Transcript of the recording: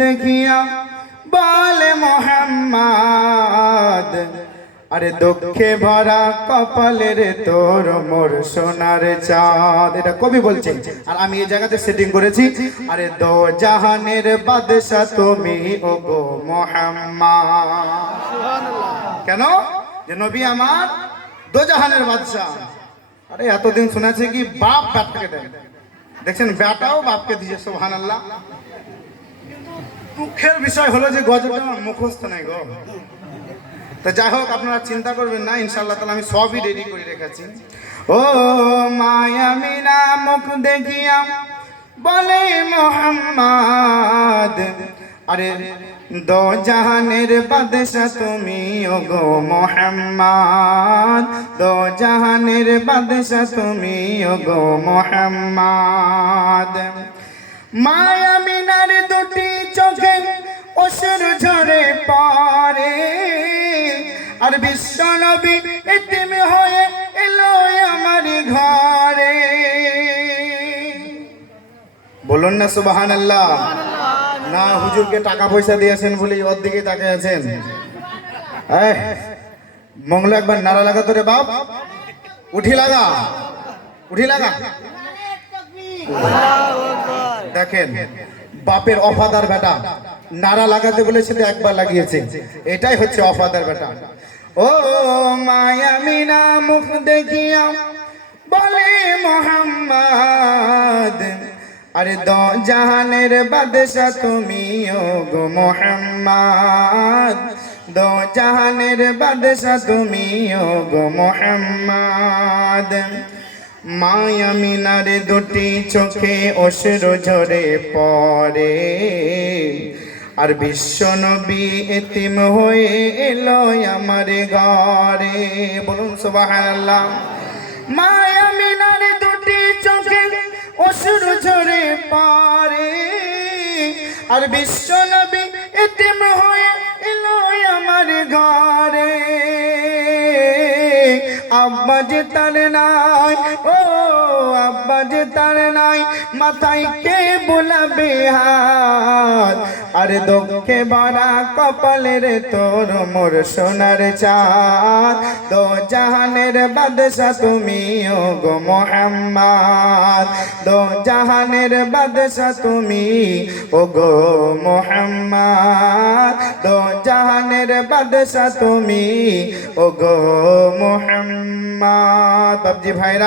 দেখিয়া বলে, মোহাম্মদ, আরে দুঃখে ভরা কপালের তোর মোর সোনার চাঁদ। এটা কবি বলছে আর আমি এই জায়গাতে সেটিং করেছি, আরে দো জাহানের বাদশা তুমি ও গো মোহাম্মদ। কেন? যে নবী আমার দো জাহানের বাদশা। আরে এতদিন শুনেছি কি বাপ বাপকে দেয়। দেখছেন, বেটাও বাপকে দিয়েছে সোহান আল্লাহ দুঃখের বিষয় হলো যে গজলটা মুখস্থ নাই গো। তো যাই হোক, আপনারা চিন্তা করবেন না ইনশাল্লাহ তাহলে আমি সবই রেডি করে রেখেছি। ও মায়ামিনা মুখ দেখিয়া বলে মোহাম্মদ আরে দো জাহানের বাদশা তুমি ও গো মোহাম্মদ। দো জাহানের বাদশা তুমি ও গো মোহাম্মদ। মায়া মিনার দুটি চোখে অসুর ঝরে পরে আর বিশ্ব নবী এতিম হয়ে এলো আমার ঘরে। বলুন না সুবাহান আল্লাহ না, হুজুরকে টাকা পয়সা দিয়েছেন বলে ওর দিকে তাকে আছেন। মঙ্গল একবার নাড়া লাগা তোরে বাপ। উঠি লাগা উঠি লাগা। দেখেন, বাপের অফাদার বেটা নারা লাগাতে বলেছে তো একবার লাগিয়েছে। এটাই হচ্ছে অফাদার বেটা। ও মায়া মিনা মুখ দেখিয়া বলে মোহাম্মদ আরে দ জাহানের বাদশা তুমি, ও গো মোহাম্মদ। দ জাহানের বাদশা তুমি, ও গো মোহাম্মদ। মায়া মিনারে দুটি চোখে অসুর ঝরে পড়ে। আর বিশ্ব নবী এতিম হয়ে এলো আমার ঘরে। বলুন সুবহানাল্লাহ। মায়া আর বিশ্ব নবী এতিম হয়ে এলো আমার ঘরে। আব্বা যে তার নাই ও আব্বা তার নাই, মাথায় কে বোলাবে হাত? আরে দুঃখে ভরা কপালের তোর মোর সোনার চাঁদ। দো জাহানের বাদশা তুমি ও গো মোহাম্মদ। দো জাহানের বাদশা তুমি ও গো মোহাম্মদ। দো জাহানের বাদশা তুমি ও গো মোহাম্মদ। বাবজি ভাইরা